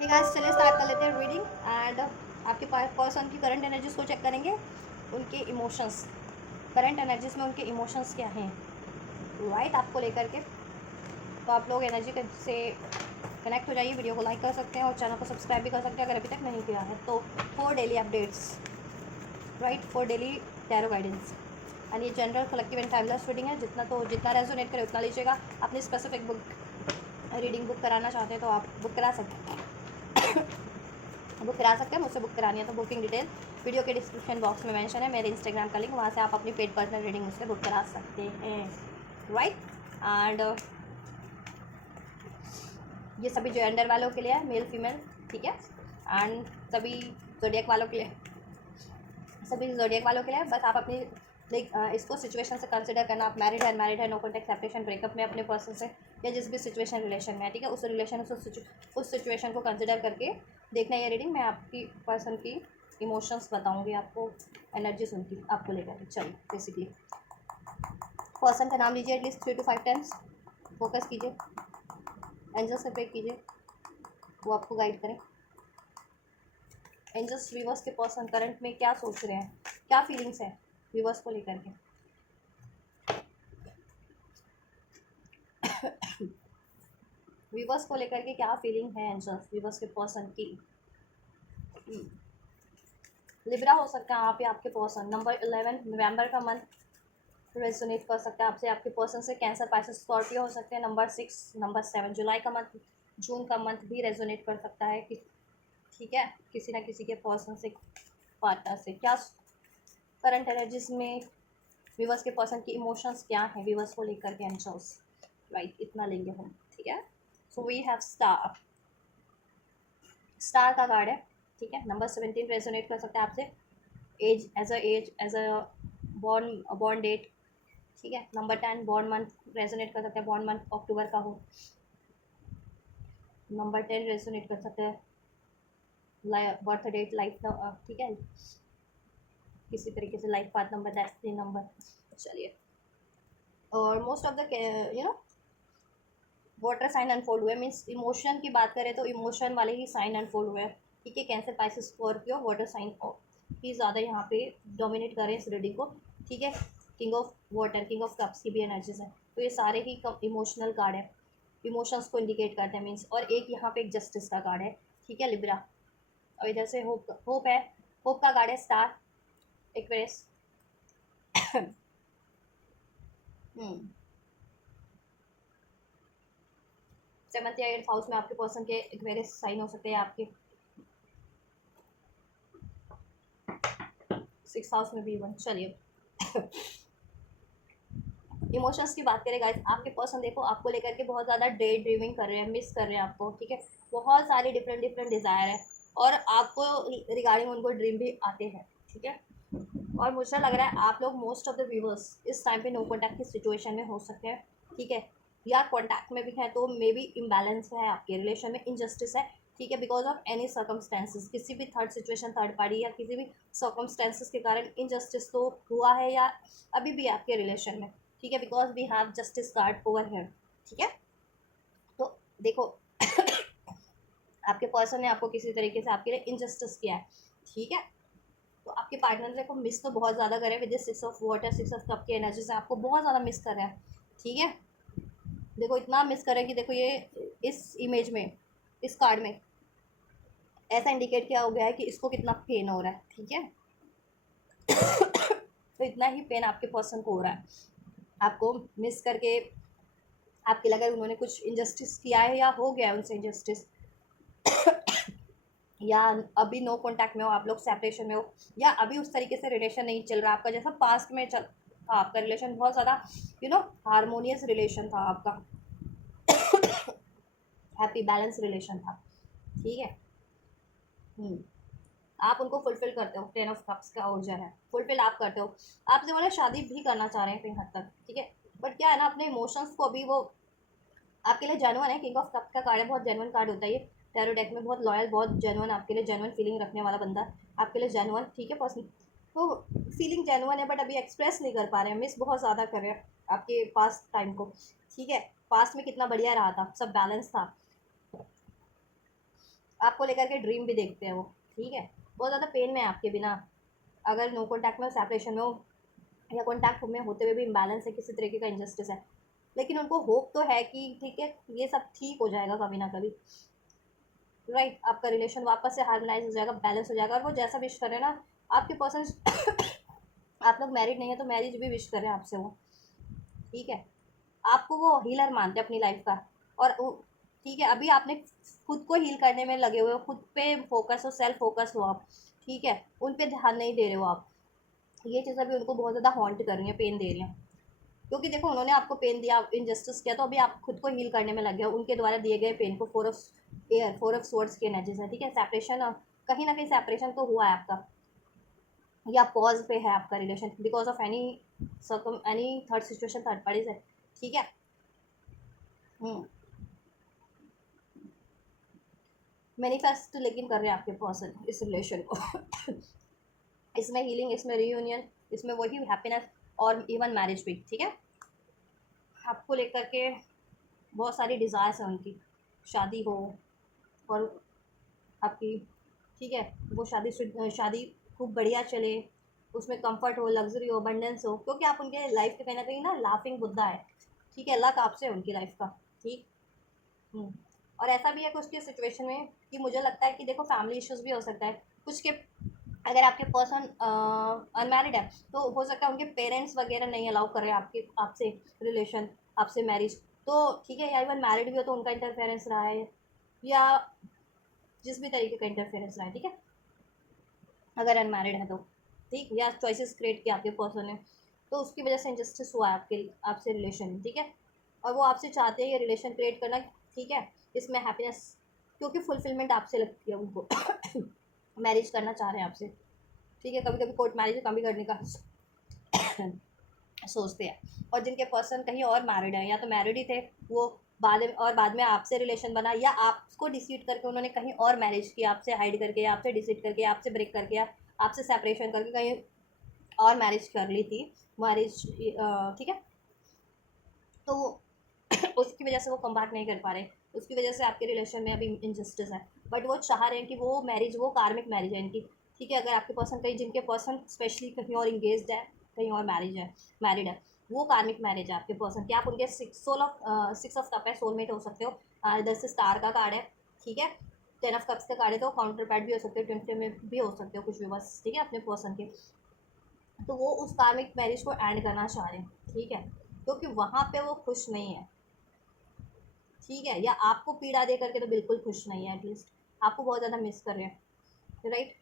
ठीक है, चलिए स्टार्ट कर लेते हैं रीडिंग। एंड आपके पास पर्सन की करंट एनर्जीज को चेक करेंगे, उनके इमोशंस, करंट एनर्जीज में उनके इमोशंस क्या हैं राइट आपको लेकर के। तो आप लोग एनर्जी से कनेक्ट हो जाइए, वीडियो को लाइक कर सकते हैं और चैनल को सब्सक्राइब भी कर सकते हैं अगर अभी तक नहीं किया है तो। For daily updates right, for daily tarot guidance. And ये general collective and timeless reading है, जितना रेजोनेट करे उतना लीजिएगा। अपनी स्पेसिफिक रीडिंग बुक कराना चाहते हैं तो आप बुक करा सकते हैं बुक करा सकते हैं, मुझसे बुक करानी है तो बुकिंग डिटेल वीडियो के डिस्क्रिप्शन बॉक्स में मेंशन है, मेरे इंस्टाग्राम का लिंक, वहाँ से आप अपनी पेड पर्सनल रीडिंग मुझसे बुक करा सकते हैं राइट। एंड ये सभी जो अंडर वालों के लिए है, मेल फीमेल, ठीक है। एंड सभी जोडियक वालों के लिए, बस आप अपनी इसको सिचुएशन से कंसिडर करना। आप मैरिड है, अनमैरिड है, नो कॉन्टैक्ट, सेपरेशन, ब्रेकअप में अपने पर्सन से, या जिस भी सिचुएशन रिलेशन में है, ठीक है, उस रिलेशन उस सिचुएशन को कंसिडर करके देखना है ये रीडिंग। मैं आपकी पर्सन की इमोशंस बताऊंगी आपको, एनर्जी सुनती आपको लेकर। चलिए बेसिकली पर्सन का नाम लीजिए एटलीस्ट 3 to 5 टाइम्स, फोकस कीजिए, एंजल से प्रे कीजिए, वो आपको गाइड करें। एंजल्स वीवर्स के पर्सन करंट में क्या सोच रहे हैं, क्या फीलिंग्स है वीवर्स को लेकर के। वीवर्स को लेकर के क्या फीलिंग है एंजल्स वीवर्स के पर्सन की। लिब्रा हो सकता है यहाँ पे आपके पर्सन। नंबर 11 नवंबर का मंथ रेजोनेट कर सकता है आपसे, आपके पर्सन से। कैंसर, पाइसेस, स्कॉर्पियो हो सकते हैं। नंबर 6, नंबर 7 जुलाई का मंथ, जून का मंथ भी रेजोनेट कर सकता है कि ठीक है, किसी ना किसी के पर्सन से, पार्टनर से। क्या करंट एनर्जीज में वीवर्स के पर्सन की इमोशंस क्या है वीवर्स को लेकर के एंजल्स राइट, इतना लेंगे हम, ठीक है। So we have star, star का कार्ड है, ठीक है। नंबर 17 रेजोनेट कर सकता है आपसे। एज अ बॉर्न डेट, ठीक है। नंबर 10 बॉर्न मंथ रेजोनेट कर सकता है, बॉर्न मंथ अक्टूबर का हो। नंबर 10 रेजोनेट कर सकता है बर्थ डेट, लाइफ, ठीक है, किसी तरीके से life path number, destiny number. चलिए, और most of the water sign unfold हुए, मीन्स इमोशन की बात करें तो इमोशन वाले ही साइन अनफोल्ड हुए हैं, ठीक है। Cancer, Pisces, Scorpio, water sign ही ज़्यादा यहाँ पे डोमिनेट करें इस रीडिंग को, ठीक है। King of water, king of cups की भी एनर्जीज है, तो ये सारे ही इमोशनल कार्ड है, इमोशंस को इंडिकेट करते हैं मीन्स। और एक यहाँ पे एक जस्टिस का कार्ड है, ठीक है, लिब्रा। और इधर से होप है, होप का कार्ड है स्टार, एक्वेरियस। सेवंथ या 8th हाउस में आपके पर्सन के एक्वेरियस साइन हो सकते हैं, आपके 6th हाउस में भी वन। चलिए इमोशंस की बात करें गाइस, आपके पर्सन देखो आपको लेकर के बहुत ज़्यादा डे ड्रीमिंग कर रहे हैं, मिस कर रहे हैं आपको, ठीक है। बहुत सारे डिफरेंट डिफरेंट डिज़ायर है और आपको रिगार्डिंग उनको ड्रीम भी आते हैं, ठीक है। और मुझे लग रहा है आप लोग मोस्ट ऑफ द व्यूवर्स इस टाइम पे नो कॉन्टैक्ट की सिचुएशन में हो सकते हैं, ठीक है, या कॉन्टैक्ट में भी हैं तो मे बी इम्बैलेंस है आपके रिलेशन में, इनजस्टिस है, ठीक है, बिकॉज ऑफ एनी सर्कमस्टेंसेस, किसी भी थर्ड सिचुएशन, थर्ड पार्टी या किसी भी सर्कमस्टेंसेस के कारण इनजस्टिस तो हुआ है या अभी भी आपके रिलेशन में, ठीक है, because we have justice card over here, ठीक है। तो देखो आपके पर्सन ने आपको किसी तरीके से आपके लिए इनजस्टिस किया है, ठीक है। तो आपके पार्टनर देखो मिस तो बहुत ज़्यादा करे with 6 of water, 6 of cup की एनर्जी से आपको बहुत ज़्यादा मिस कर रहा है, ठीक है। देखो इतना मिस करे कि देखो ये इस इमेज में, इस कार्ड में ऐसा इंडिकेट किया हो गया है कि इसको कितना पेन हो रहा है, ठीक है। तो इतना ही पेन आपके पर्सन को हो रहा है, आपको मिस करके आपके लगा उन्होंने कुछ इनजस्टिस किया है या हो गया है उनसे इनजस्टिस, या अभी नो कांटेक्ट में हो आप लोग, सेपरेशन में हो, या अभी उस तरीके से रिलेशन नहीं चल रहा आपका जैसा पास्ट में चल था आपका रिलेशन, बहुत ज़्यादा हारमोनियस रिलेशन था आपका, हैप्पी बैलेंस रिलेशन था, ठीक है। आप उनको फुलफिल करते हो, 10 ऑफ कप्स का ऊर्जा है, फुलफिल आप करते हो, आपसे वाला शादी भी करना चाह रहे हैं कहीं हद तक, ठीक है। बट क्या है ना, अपने इमोशंस को अभी वो आपके लिए जेन्युइन है। किंग ऑफ कप का कार्ड है, बहुत जेन्युइन कार्ड होता है ये टैरो डेक में, बहुत लॉयल, बहुत जेन्युइन, आपके लिए जेन्युइन फीलिंग रखने वाला बंदा आपके लिए जेन्युइन, ठीक है, पर्सन। तो फीलिंग जेन्युइन है बट अभी एक्सप्रेस नहीं कर पा रहे हैं, मिस बहुत ज़्यादा कर रहे हैं आपके पास्ट टाइम को, ठीक है। पास्ट में कितना बढ़िया रहा था, सब बैलेंस था, आपको लेकर के ड्रीम भी देखते हैं वो, ठीक है। बहुत ज़्यादा पेन में है आपके बिना, अगर नो कॉन्टैक्ट में, सेपरेशन में हो, या कॉन्टैक्ट में होते हुए भी इम्बैलेंस है, किसी तरीके का इंजस्टिस है, लेकिन उनको होप तो है कि ठीक है ये सब ठीक हो जाएगा कभी ना कभी, राइट। आपका रिलेशन वापस से हार्मोनाइज हो जाएगा, बैलेंस हो जाएगा। और वो जैसा विश करे ना आपके पर्सन आप लोग मैरिड नहीं है तो मैरिज भी विश करें आपसे वो, ठीक है। आपको वो हीलर मानते हैं अपनी लाइफ का, और ठीक है अभी आपने खुद को हील करने में लगे हुए हो, खुद पे फोकस हो, सेल्फ फोकस हो आप, ठीक है। उन पे ध्यान नहीं दे रहे हो आप, ये चीज़ अभी उनको बहुत ज़्यादा हॉन्ट कर रही है, पेन दे रही है, क्योंकि देखो उन्होंने आपको पेन दिया, इनजस्टिस किया, तो अभी आप खुद को हील करने में लगे हो उनके द्वारा दिए गए पेन को। फोर ऑफ स्वर्ड्स की एनर्जी है, ठीक है। सेपरेशन, कहीं ना कहीं सेपरेशन तो हुआ है आपका, या पॉज पे है आपका relation because of any third situation, third party से, ठीक है। मैनिफेस्ट लेकिन कर रहे हैं आपके पर्सन इस रिलेशन को इसमें हीलिंग, इसमें रीयूनियन, इसमें वही हैप्पीनेस, और इवन मैरिज भी, ठीक है। आपको लेकर के बहुत सारी डिज़ायर्स हैं उनकी, शादी हो और आपकी, ठीक है, वो शादी खूब बढ़िया चले, उसमें कंफर्ट हो, लग्जरी हो, अबंडेंस हो, क्योंकि आप उनके लाइफ के कहीं ना कहीं ना लाफिंग बुद्धा है, ठीक है। लक आपसे है उनकी लाइफ का, ठीक। और ऐसा भी है कुछ के सिचुएशन में कि मुझे लगता है कि देखो फैमिली इश्यूज भी हो सकता है कुछ के, अगर आपके पर्सन अनमैरिड है तो हो सकता है उनके पेरेंट्स वगैरह नहीं अलाउ कर रहे हैं आपके आपसे रिलेशन, आपसे मैरिज, तो ठीक है। या इवन मैरिड भी हो तो उनका इंटरफेरेंस रहा है, या जिस भी तरीके का इंटरफेरेंस रहा है, ठीक है। अगर अनमैरिड है तो ठीक, या चॉइसेस क्रिएट किया आपके पर्सन ने, तो उसकी वजह से इंजस्टिस हुआ है आपसे रिलेशन में, ठीक है। और वो आपसे चाहते हैं ये रिलेशन क्रिएट करना, ठीक है, इसमें हैप्पीनेस, क्योंकि फुलफिलमेंट आपसे लगती है उनको मैरिज करना चाह रहे हैं आपसे, ठीक है। कभी कभी कोर्ट मैरिज कम भी करने का सोचते हैं। और जिनके पर्सन कहीं और मैरिड है, या तो मैरिड ही थे वो, बाद में आपसे रिलेशन बना, या आपको डिसीड करके उन्होंने कहीं और मैरिज किया, आपसे हाइड करके, आपसे डिसीड करके, आपसे ब्रेक करके, या आपसे सेपरेशन करके कहीं और मैरिज कर ली थी, मैरिज, ठीक है। तो उसकी वजह से वो कम बैक नहीं कर पा रहे, उसकी वजह से आपके रिलेशन में अभी इंजस्टिस है, बट वो चाह रहे हैं कि वो मैरिज, वो कार्मिक मैरिज है इनकी, ठीक है। अगर आपके पर्सन कहीं, जिनके पर्सन स्पेशली कहीं और इंगेज्ड है, कहीं और मैरिड है, वो कार्मिक मैरिज है आपके पर्सन की, आप उनके सिक्स ऑफ कप है, सोलमेट हो सकते हो। 10 स्टार का कार्ड है, ठीक है। 10 ऑफ कप्स का कार्ड है, तो काउंटर पैड भी हो सकते हो, 20 में भी हो सकते हो, कुछ भी बस, ठीक है, अपने पर्सन के। तो वो उस कार्मिक मैरिज को एंड करना चाह रहे हैं, ठीक है, क्योंकि वहाँ पे वो खुश नहीं है, ठीक है। या आपको पीड़ा दे करके तो बिल्कुल खुश नहीं है, एटलीस्ट आपको बहुत ज़्यादा मिस कर रहे हैं, राइट।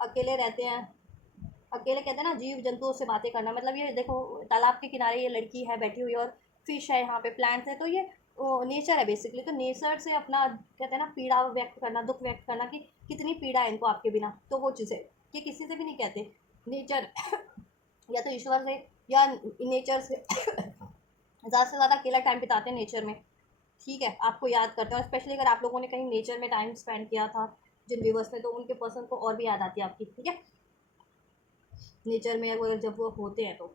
अकेले रहते हैं, अकेले कहते हैं ना, जीव जंतुओं से बातें करना, मतलब ये देखो तालाब के किनारे ये लड़की है बैठी हुई, और फिश है यहाँ पे, प्लांट्स है, तो ये नेचर है बेसिकली। तो नेचर से अपना कहते हैं ना पीड़ा व्यक्त करना, दुख व्यक्त करना, कि कितनी पीड़ा है इनको आपके बिना, तो वो चीज़ें ये किसी से भी नहीं कहते, नेचर या तो ईश्वर से, या नेचर से ज़्यादा से ज़्यादा अकेला टाइम बिताते हैं नेचर में, ठीक है। आपको याद करते हैं, और स्पेशली अगर आप लोगों ने कहीं नेचर में टाइम स्पेंड किया था जिन व्यूवर्स ने, तो उनके पर्सन को और भी याद आती है आपकी, ठीक है, नेचर में वो जब वो होते हैं तो,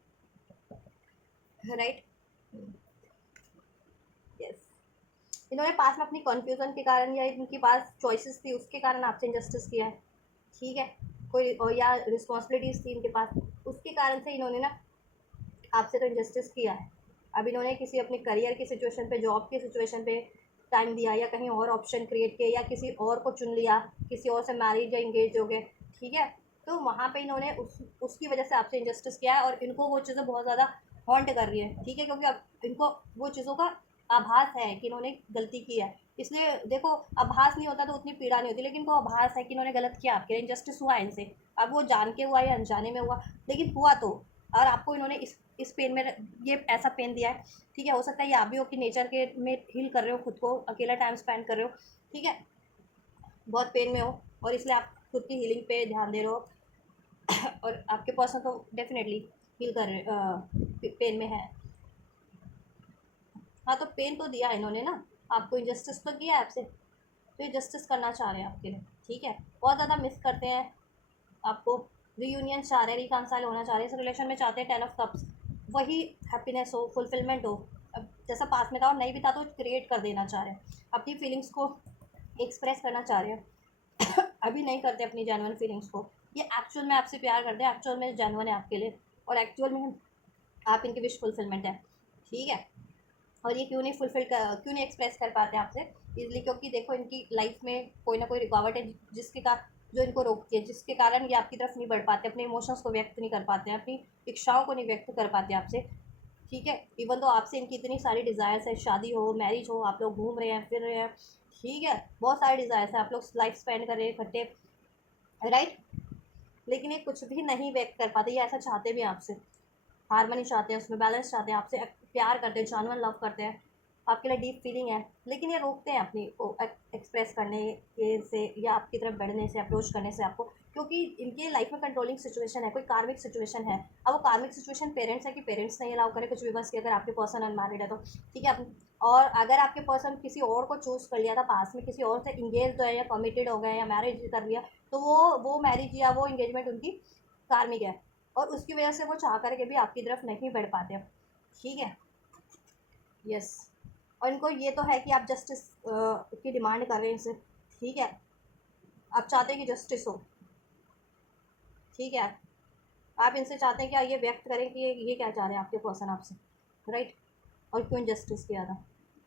राइट। यस, इन्होंने पास में अपनी कन्फ्यूजन के कारण, या इनके पास चॉइसेस थी उसके कारण आपसे इंजस्टिस किया है, ठीक है। कोई और या रिस्पॉन्सिबिलिटीज़ थी इनके पास, उसके कारण से इन्होंने ना आपसे तो इंजस्टिस किया है। अब इन्होंने किसी अपने करियर की सिचुएशन पे, जॉब की सिचुएशन पे टाइम दिया, या कहीं और ऑप्शन क्रिएट किए, या किसी और को चुन लिया, किसी और से मैरिज या इंगेज हो गए, ठीक है। तो वहाँ पे इन्होंने उसकी वजह से आपसे इंजस्टिस किया है, और इनको वो चीज़ें बहुत ज़्यादा हॉन्ट कर रही है, ठीक है, क्योंकि अब इनको वो चीज़ों का आभास है कि इन्होंने गलती की है। इसलिए देखो, आभास नहीं होता तो उतनी पीड़ा नहीं होती, लेकिन इनको आभास है कि इन्होंने गलत किया, आपके इंजस्टिस हुआ है इनसे। अब वो जान के हुआ या अनजाने में हुआ, लेकिन हुआ तो, और आपको इन्होंने इस पेन में ये ऐसा पेन दिया है, ठीक है। हो सकता है ये आप भी हो कि नेचर के में हील कर रहे हो खुद को, अकेला टाइम स्पेंड कर रहे हो, ठीक है, बहुत पेन में हो, और इसलिए आप खुद की हीलिंग पे ध्यान दे रहे हो और आपके पर्सन तो डेफिनेटली हील कर रहे, पेन में है। हाँ, तो पेन तो दिया इन्होंने ना आपको, इंजस्टिस तो किया है आपसे, तो ये जस्टिस करना चाह रहे हैं आपके लिए, ठीक है। बहुत ज़्यादा मिस करते हैं आपको, रीयूनियन चाह रहे हैं, रिकनसाइल होना चाह रहे हैं इस रिलेशन में, चाहते हैं 10 ऑफ कप्स, वही हैप्पीनेस हो, फुलफिलमेंट हो। अब जैसा पास में था और नहीं भी था तो क्रिएट कर देना चाह रहे हैं अपनी फीलिंग्स को, एक्सप्रेस करना चाह रहे हैं अभी नहीं करते अपनी जेन्युइन फीलिंग्स को, ये एक्चुअल में आपसे प्यार करते हैं, एक्चुअल में जेन्युइन है आपके लिए, और एक्चुअल में आप इनकी विश फुलफिलमेंट है, ठीक है। और ये क्यों नहीं एक्सप्रेस कर पाते आपसे इजली, क्योंकि देखो इनकी लाइफ में कोई ना कोई रुकावट है जिसके का जो इनको रोकती है, जिसके कारण ये आपकी तरफ नहीं बढ़ पाते, अपने इमोशंस को व्यक्त नहीं कर पाते हैं, अपनी इच्छाओं को नहीं व्यक्त कर पाते आपसे, ठीक है। इवन तो आपसे इनकी इतनी सारी डिज़ायर्स है, शादी हो, मैरिज हो, आप लोग घूम रहे हैं, फिर रहे हैं, ठीक है, बहुत सारे डिज़ायर्स हैं, आप लोग लाइफ स्पेंड कर रहे हैं इकट्ठे, राइट। लेकिन ये कुछ भी नहीं व्यक्त कर पाते, ये ऐसा चाहते भी हैं आपसे, हारमोनी चाहते हैं, उसमें बैलेंस चाहते हैं, आपसे प्यार करते हैं, जानवर लव करते हैं, आपके लिए डीप फीलिंग है, लेकिन ये रोकते हैं अपनी को एक्सप्रेस करने के से, या आपकी तरफ बढ़ने से, अप्रोच करने से आपको, क्योंकि इनके लाइफ में कंट्रोलिंग सिचुएशन है, कोई कार्मिक सिचुएशन है। अब वो कार्मिक सिचुएशन पेरेंट्स है कि पेरेंट्स नहीं अलाउ करें कुछ भी, बस कि अगर आपके पर्सन अनमैरिड है तो ठीक है। और अगर आपके पर्सन किसी और को चूज़ कर लिया था पास में, किसी और से इंगेज है या कमिटेड हो गए या मैरिज कर लिया, तो वो मैरिज या वो इंगेजमेंट उनकी कार्मिक है, और उसकी वजह से वो चाह करके भी आपकी तरफ नहीं बढ़ पाते, ठीक है। यस। और इनको ये तो है कि आप जस्टिस की डिमांड कर रहे हैं इनसे, ठीक है, आप चाहते हैं कि जस्टिस हो, ठीक है, आप इनसे चाहते हैं कि ये व्यक्त करें कि ये क्या चाह रहे हैं आपके पर्सन आपसे, राइट। और क्यों इनजस्टिस किया था,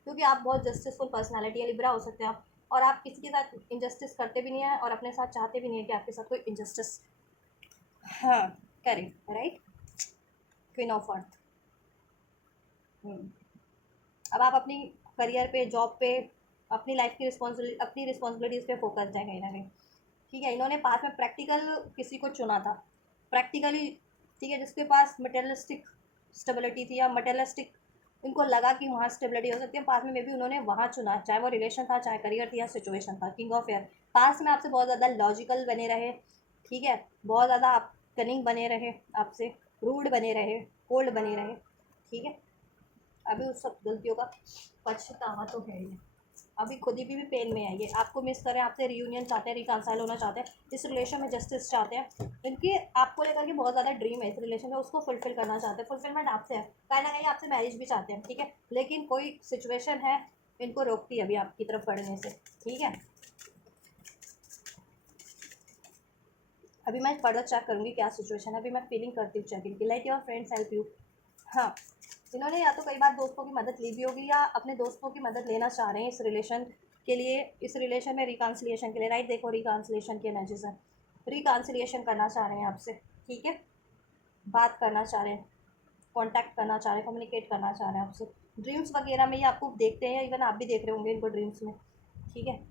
क्योंकि आप बहुत जस्टिसफुल पर्सनैलिटी है, लिब्रा हो सकते हैं आप, और आप किसी के साथ इनजस्टिस करते भी नहीं हैं और अपने साथ चाहते भी नहीं है कि आपके साथ कोई इनजस्टिस हाँ करें, राइट। Queen of earth. अब आप अपनी करियर पे, जॉब पे, अपनी लाइफ की अपनी रिस्पॉन्सिबिलिटीज़ पे फोकस है कहीं ना कहीं, ठीक है। इन्होंने पास में प्रैक्टिकल किसी को चुना था, प्रैक्टिकली, ठीक है, जिसके पास मटेरियलिस्टिक स्टेबिलिटी थी या मटेरियलिस्टिक इनको लगा कि वहाँ स्टेबिलिटी हो सकती है, पास में मे बी उन्होंने वहाँ चुना, चाहे वो रिलेशन था, चाहे करियर थी या सिचुएशन था। किंग ऑफ एयर पास में आपसे बहुत ज़्यादा लॉजिकल बने रहे, ठीक है, बहुत ज़्यादा आप कनिंग बने रहे, आपसे रूड बने रहे, कोल्ड बने रहे, ठीक है। अभी उस सब गलतियों का पछतावा तो है ही, अभी खुद ही भी पेन में है, ये आपको मिस करें, आपसे रियूनियन चाहते हैं, रिकनसाइल होना चाहते हैं, इस रिलेशन में जस्टिस चाहते हैं, इनकी आपको लेकर के बहुत ज़्यादा ड्रीम है इस रिलेशन में, उसको फुलफिल करना चाहते हैं, फुलफिलमेंट आपसे है, कहीं ना कहीं आपसे मैरिज भी चाहते हैं, ठीक है। लेकिन कोई सिचुएशन है इनको रोकती है अभी आपकी तरफ बढ़ने से, ठीक है। अभी मैं फर्दर चेक करूँगी क्या सिचुएशन है, अभी मैं फीलिंग करती हूँ चेक इनकी, like your friends help you. हाँ, इन्होंने या तो कई बार दोस्तों की मदद ली भी होगी या अपने दोस्तों की मदद लेना चाह रहे हैं इस रिलेशन के लिए, इस रिलेशन में रिकन्सिलिएशन के लिए, राइट। देखो रिकन्सिलिएशन की एनर्जी से रिकन्सिलिएशन करना चाह रहे हैं आपसे, ठीक है, बात करना चाह रहे हैं, कॉन्टैक्ट करना चाह रहे हैं, कम्युनिकेट करना चाह रहे हैं आपसे, ड्रीम्स वगैरह में ये आपको देखते हैं, इवन आप भी देख रहे होंगे इनको ड्रीम्स में, ठीक है।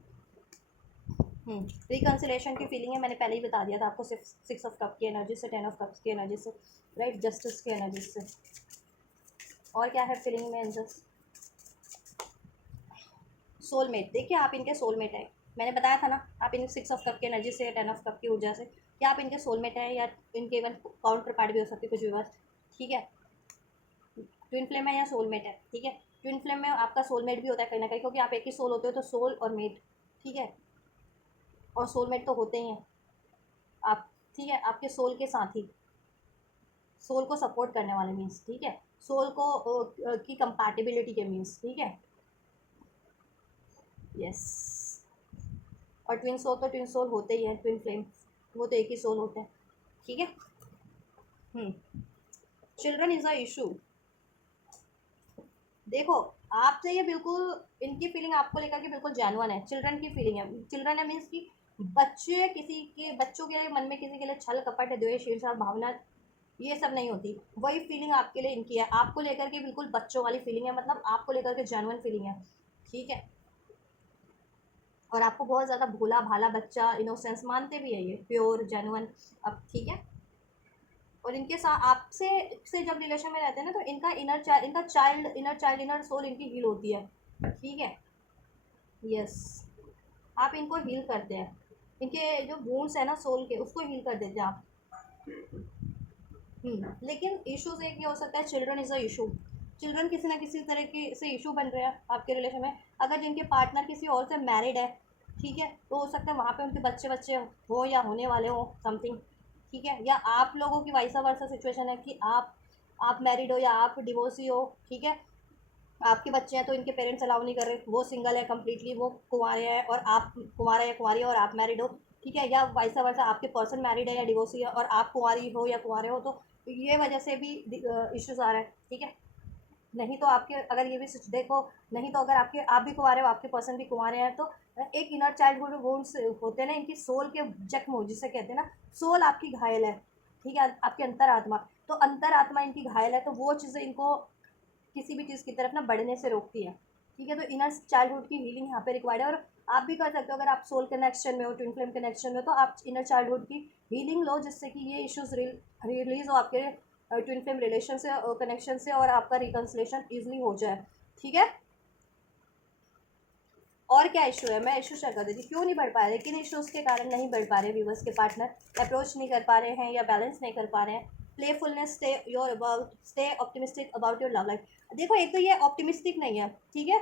रिकन्सिलेशन की फीलिंग है, मैंने पहले ही बता दिया था आपको, सिक्स ऑफ कप की एनर्जी से, 10 ऑफ कप्स की एनर्जी से, राइट, जस्टिस की एनर्जी से। और क्या है फीलिंग में एंजल्स, सोलमेट, देखिए आप इनके सोलमेट हैं, मैंने बताया था ना, आप इन 6 ऑफ कप की एनर्जी से, 10 ऑफ कप की ऊर्जा से, क्या आप इनके सोलमेट हैं, या इनके इवन काउंटर पार्ट भी हो सकती है कुछ भी बस, ठीक है। ट्विन फ्लेम है या सोलमेट है, ठीक है। ट्विन फ्लेम में आपका सोलमेट भी होता है कहीं ना कहीं, क्योंकि आप एक ही सोल होते हो, तो सोल और मेट, ठीक है, और सोलमेट तो होते ही हैं आप, ठीक है, आपके सोल के साथी, सोल को सपोर्ट करने वाले मीन्स, ठीक है, सोल को की कंपैटिबिलिटी के मीन्स, ठीक है। यस। और ट्विन सोल तो ट्विन सोल होते ही हैं, ट्विन फ्लेम वो तो एक ही सोल होते हैं, ठीक है। चिल्ड्रन इज़ अ इशू, देखो आपसे ये बिल्कुल, इनकी फीलिंग आपको लेकर के बिल्कुल जेन्युइन है, चिल्ड्रन की फीलिंग है, चिल्ड्रन है मीन्स कि बच्चों के मन में किसी के लिए छल कपट द्वेष ईर्ष्या भावना ये सब नहीं होती, वही फीलिंग आपके लिए इनकी है, आपको लेकर के बिल्कुल बच्चों वाली फीलिंग है, मतलब आपको लेकर के जेन्युइन फीलिंग है, ठीक है। और आपको बहुत ज़्यादा भोला भाला बच्चा, इनोसेंस मानते भी है ये, प्योर जेन्युइन, अब ठीक है। और इनके साथ आपसे से जब रिलेशन में रहते हैं ना, तो इनका इनर चाइल्ड इनर सोल इनकी हील होती है, ठीक है। यस, आप इनको हील करते हैं, इनके जो वुंड्स है ना सोल के, उसको हील कर देते हैं आप। लेकिन इशूज एक ये हो सकता है, children is a issue, children किसी ना किसी तरह की से इशू बन रहे हैं आपके रिलेशन में, अगर जिनके पार्टनर किसी और से मैरिड है, ठीक है, तो हो सकता है वहाँ पे उनके बच्चे बच्चे हो या होने वाले हो समथिंग, ठीक है। या आप लोगों की वाइसा वर्सा सिचुएशन है कि आप मैरिड हो या आप डिवोर्सी हो, ठीक है। आपके बच्चे हैं तो इनके पेरेंट्स अलाउ नहीं कर रहे, वो सिंगल है कम्प्लीटली, वो कुंवारे हैं और आप कुंवारा या कुंवारी है और आप मैरिड हो, ठीक है, या वाइसा वर्सा आपके पर्सन मैरिड है या डिवोर्सी है और आप कुंवारी हो या कुंवारे हो, तो ये वजह से भी इश्यूज आ रहा है, ठीक है। नहीं तो आपके अगर ये भी देखो, नहीं तो अगर आपके आप भी कुंवारे हो, आपके पर्सन भी कुंवारे हैं, तो एक इनर चाइल्डहुड वुंड्स होते हैं ना, इनकी सोल के जख्म जिसे कहते हैं ना, सोल आपकी घायल है, ठीक है, आपकी अंतरात्मा, तो अंतरात्मा इनकी घायल है, तो वो चीज़ें इनको किसी भी चीज़ की तरफ ना बढ़ने से रोकती है, ठीक है। तो इनर चाइल्डहुड की हीलिंग यहाँ पे रिक्वायर्ड है, और आप भी कर सकते हो अगर आप सोल कनेक्शन में हो, ट्विन फ्लेम कनेक्शन में हो, तो आप इनर चाइल्डहुड की हीलिंग लो, जिससे कि ये इश्यूज रिलीज हो आपके ट्विन फ्लेम रिलेशन से, कनेक्शन से, और आपका रिकन्सलेशन ईजिली हो जाए, ठीक है। और क्या इशू है, मैं इशू शेयर कर देती, क्यों नहीं बढ़ पा रहे, किन इश्यूज के कारण नहीं बढ़ पा रहे व्यूवर्स के पार्टनर अप्रोच नहीं कर पा रहे हैं या बैलेंस नहीं कर पा रहे हैं। Playfulness, stay your about, stay optimistic about your love life. देखो एक तो ये ऑप्टिमिस्टिक नहीं है, ठीक है,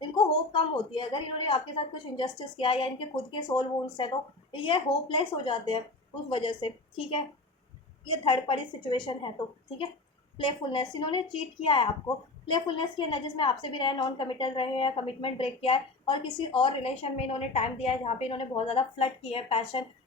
इनको होप कम होती है, अगर इन्होंने आपके साथ कुछ इंजस्टिस किया या इनके खुद के सोल वुंड्स है, तो ये होपलेस हो जाते हैं उस वजह से, ठीक है, ये थर्ड पार्टी सिचुएशन है, तो ठीक है। प्लेफुलनेस, इन्होंने चीट किया है आपको, प्लेफुलनेस की एनर्जीज में आपसे भी रहे, नॉन कमिटेड रहे हैं, कमिटमेंट ब्रेक किया है, और किसी और रिलेशन में इन्होंने टाइम दिया है जहाँ पे इन्होंने बहुत ज़्यादा फ्लर्ट किया है,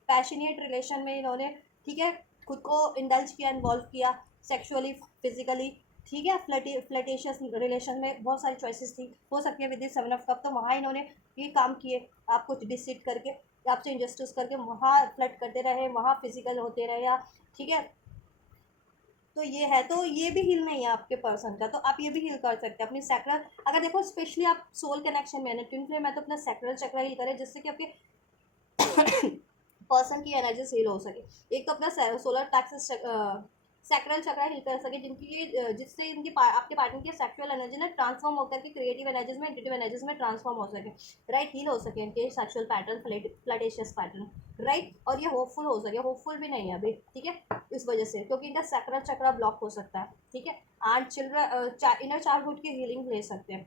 पैशनेट रिलेशन में इन्होंने, ठीक है, खुद को इंडल्ज किया, इन्वॉल्व किया सेक्सुअली, फिजिकली, ठीक है, फ्लटेशियस रिलेशन में बहुत सारी चॉइसेस थी, हो सकती है विद दिस 7 ऑफ कप, तो वहाँ इन्होंने ये काम किए, आपको डिसीट करके, आपसे इंजस्टिस करके वहाँ फ्लर्ट करते रहे, वहाँ फिजिकल होते रहे, या ठीक है, तो ये है, तो ये भी हील नहीं है आपके पर्सन का, तो आप ये भी हील कर सकते हैं अपनी सैक्रल, अगर देखो स्पेशली आप सोल कनेक्शन में है, ट्विन फ्लेम है, तो अपना सैक्रल चक्र हील करें, जिससे कि आपके पर्सन की एनर्जी हील हो सके। एक तो अपना सोलर प्लेक्सस सैक्रल चक्र हील कर सके, जिनकी ये जिससे इनकी आपके पार्टनर की सेक्सुअल एनर्जी ना ट्रांसफॉर्म होकर के क्रिएटिव एनर्जीज में, इंट्यूटिव एनर्जीज में ट्रांसफॉर्म हो सके, राइट, हील हो सके इनके सेक्सुअल पैटर्न, फ्लटेशियस पैटर्न, राइट, और ये होपफुल हो सके, होपफुल भी नहीं है अभी, ठीक है, इस वजह से, क्योंकि इनका सैक्रल चक्र ब्लॉक हो सकता है, ठीक है। एंड चिल्ड्रन इनर चाइल्डहुड की हीलिंग ले सकते हैं।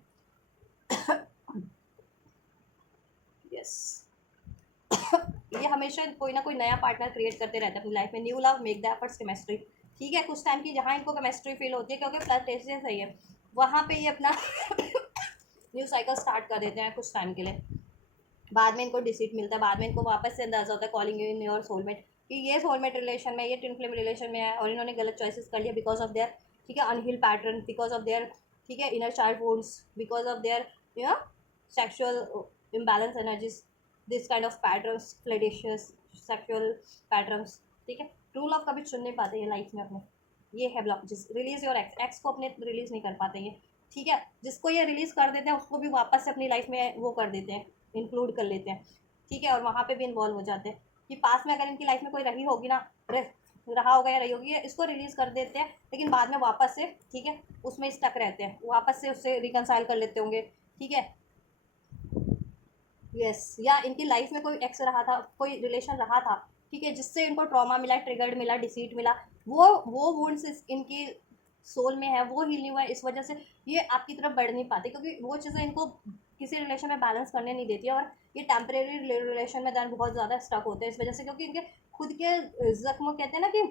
यस, ये हमेशा कोई ना कोई नया पार्टनर क्रिएट करते रहते हैं अपनी लाइफ में, new love make the efforts chemistry, ठीक है, कुछ टाइम की जहाँ इनको केमिस्ट्री फील होती है, क्योंकि फ्लर्टेशियस है ये, वहाँ पे ये अपना न्यू साइकिल स्टार्ट कर देते हैं कुछ टाइम के लिए, बाद में इनको डिसीट मिलता है, बाद में इनको वापस से अंदाजा होता है, कॉलिंग इन योर सोलमेट, कि ये सोलमेट रिलेशन में, ये ट्विन फ्लेम रिलेशन में है, और इन्होंने गलत चॉइसेस कर लिया बिकॉज ऑफ देयर, ठीक है, unheal pattern, because of their, ठीक है, inner child wounds, because of their sexual imbalance energies, this kind of patterns, फ्लडिशियस सेक्शुअल पैटर्न्स, ठीक है। ट्रू लव कभी चुन नहीं पाते ये लाइफ में अपने, ये है blockages. Release your x, x को अपने रिलीज नहीं कर पाते ये, ठीक है, जिसको ये रिलीज कर देते हैं उसको भी वापस से अपनी लाइफ में वो कर देते हैं, इंक्लूड कर लेते हैं, ठीक है, और वहाँ पे भी इन्वॉल्व हो जाते हैं, कि पास में अगर इनकी लाइफ में कोई रही होगी ना, रहा होगा या रही होगी, इसको रिलीज कर देते हैं, लेकिन बाद में वापस से, ठीक है, उसमें स्टक रहते हैं, वापस से उससे रिकनसाइल कर लेते होंगे, ठीक है। यस, या इनकी लाइफ में कोई एक्स रहा था, कोई रिलेशन रहा था, ठीक है, जिससे इनको ट्रॉमा मिला, ट्रिगर्ड मिला, डिसीट मिला, वो वुंड्स इनकी सोल में है, वो हील नहीं हुआ है, इस वजह से ये आपकी तरफ बढ़ नहीं पाते, क्योंकि वो चीज़ें इनको किसी रिलेशन में बैलेंस करने नहीं देती है, और ये टेम्परेरी रिलेशन में देन बहुत ज़्यादा स्टक होते हैं इस वजह से, क्योंकि इनके खुद के जख्म, कहते हैं ना कि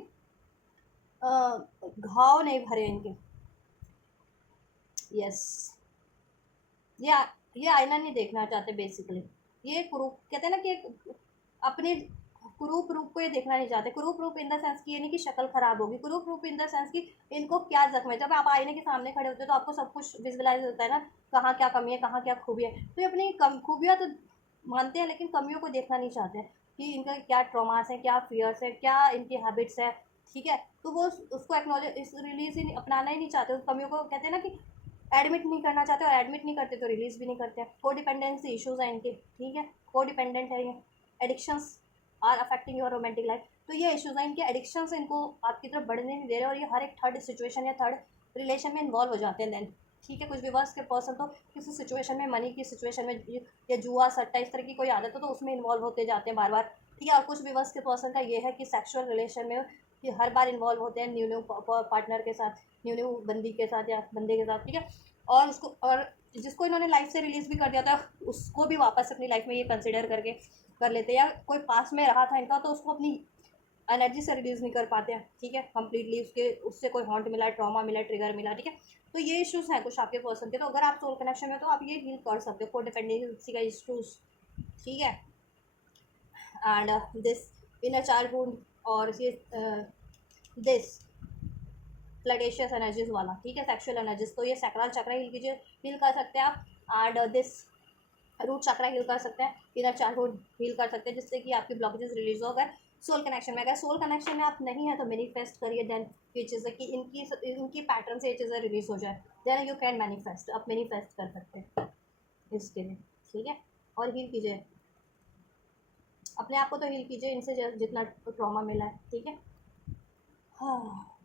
घाव नहीं भरे इनके। यस, ये ये आईना नहीं देखना चाहते बेसिकली, ये कुरूप, कहते हैं ना कि अपने कुरूप रूप को ये देखना नहीं चाहते, कुरूप रूप इन द सेंस की ये नहीं कि शक्ल खराब होगी, कुरूप रूप इन द सेंस की इनको क्या जख्म है, जब आप आईने के सामने खड़े होते हो तो आपको सब कुछ विजुअलाइज होता है ना, कहाँ क्या कमी है, कहाँ क्या खूबी है, तो ये अपनी खूबियाँ तो मानते हैं, लेकिन कमियों को देखना नहीं चाहते कि इनका क्या ट्रॉमास है, क्या फियर्स है, क्या इनकी हैबिट्स है, ठीक है, तो वो उसको एक्नॉलेज, इस रिलीज ही अपनाना ही नहीं चाहते, उस कमियों को, कहते हैं ना कि एडमिट नहीं करना चाहते, और एडमिट नहीं करते तो रिलीज भी नहीं करते हैं। को डिपेंडेंसी इशूज़ हैं इनके, ठीक है, को डिपेंडेंट है ये, addictions are affecting your romantic life, तो ये इशूज़ हैं इनके, एडिक्शंस इनको आपकी तरफ बढ़ने नहीं दे रहे, और ये हर एक थर्ड सिचुएशन या थर्ड रिलेशन में इन्वॉल्व हो जाते हैं देन, ठीक है। कुछ विवर्स के पर्सन तो किसी सिचुएशन में, मनी की सिचुएशन में, या जुआ सट्टा इस तरह की कोई आदत हो तो उसमें इन्वॉल्व होते जाते हैं बार बार, ठीक है। और कुछ विवर्स के पर्सन का ये है कि सेक्सुअल रिलेशन में कि हर बार इन्वॉल्व होते हैं न्यू न्यू पार्टनर के साथ, न्यू न्यू बंदी के साथ या बंदे के साथ, ठीक है, और उसको, और जिसको इन्होंने लाइफ से रिलीज़ भी कर दिया था उसको भी वापस अपनी लाइफ में ये कंसिडर करके कर लेते हैं, या कोई पास में रहा था इनका तो उसको अपनी एनर्जी से रिलीज़ नहीं कर पाते हैं, ठीक है, कंप्लीटली उसके उससे कोई हॉन्ट मिला, ट्रॉमा मिला, ट्रिगर मिला, ठीक है। तो ये इश्यूज़ हैं कुछ आपके पर्सन के, तो अगर आप सोल कनेक्शन में तो आप ये हील कर सकते हो, को डिपेंडेंसी का इश्यूज़, ठीक है। एंड दिस इनर चाइल्डहुड और ये दिस फ्लडेशियस एनर्जीज वाला, ठीक है, सेक्सुअल एनर्जीज, तो ये सैक्रल चक्र हील कीजिए, हील कर सकते हैं आप। एंड दिस रूट चक्र हील कर सकते हैं, इनर चाइल्डहुड हील कर सकते हैं, जिससे कि आपकी ब्लॉकेजेस रिलीज हो। अगर सोल कनेक्शन में, अगर सोल कनेक्शन में आप नहीं है तो मैनिफेस्ट करिए देन ये चीज़ें कि इनकी पैटर्न से ये चीज़ें रिलीज हो जाए, देन यू कैन मैनिफेस्ट, आप मैनिफेस्ट कर सकते हैं इसके लिए, ठीक है। और हील कीजिए अपने आप को, तो हील कीजिए इनसे जितना ट्रॉमा मिला है, ठीक है। हाँ,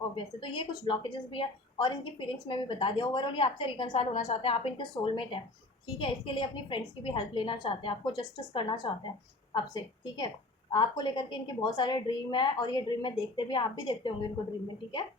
ऑब्वियसली तो ये कुछ ब्लॉकेजेस भी है और इनकी फीलिंग्स में भी बता दिया। ओवरऑल ये आपसे रिकनसाइल होना चाहते हैं, आप इनके सोलमेट हैं, ठीक है। इसके लिए अपनी फ्रेंड्स की भी हेल्प लेना चाहते हैं, आपको जस्टिस करना चाहते हैं आपसे, ठीक है। आपको लेकर के इनके बहुत सारे ड्रीम है और ये ड्रीम में देखते भी, आप भी देखते होंगे इनको ड्रीम में, ठीक है।